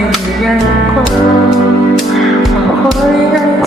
kaibigan ko Makoy